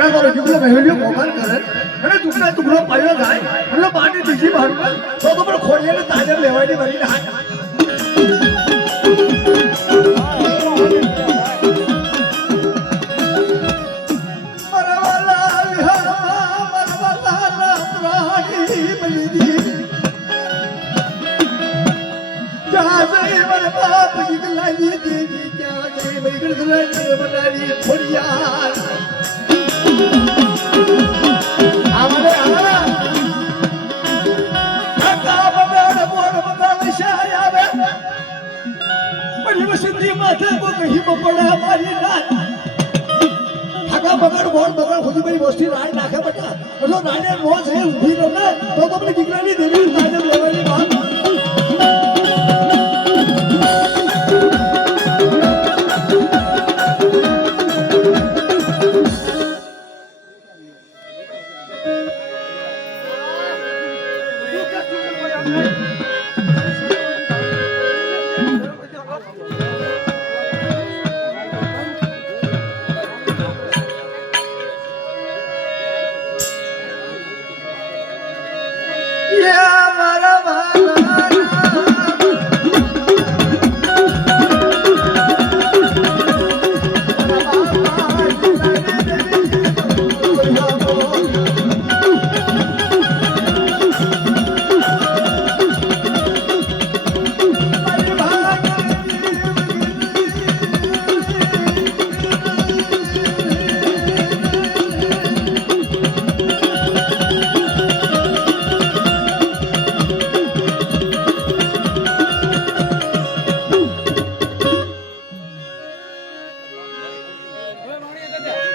ઢાકડા વાળો જેટલો મહેલિયો મોકલ કરે અને ટુકડા ટુકડો પાયો જાય અને પાણી દીધી બહાર તો પણ ખોડીને તાજર લેવાની ભરી ના નાખે બેટા રાને રોજ ઉભી રહે તો તમને દીકરાની દેવી તાજબ લેવાની વાત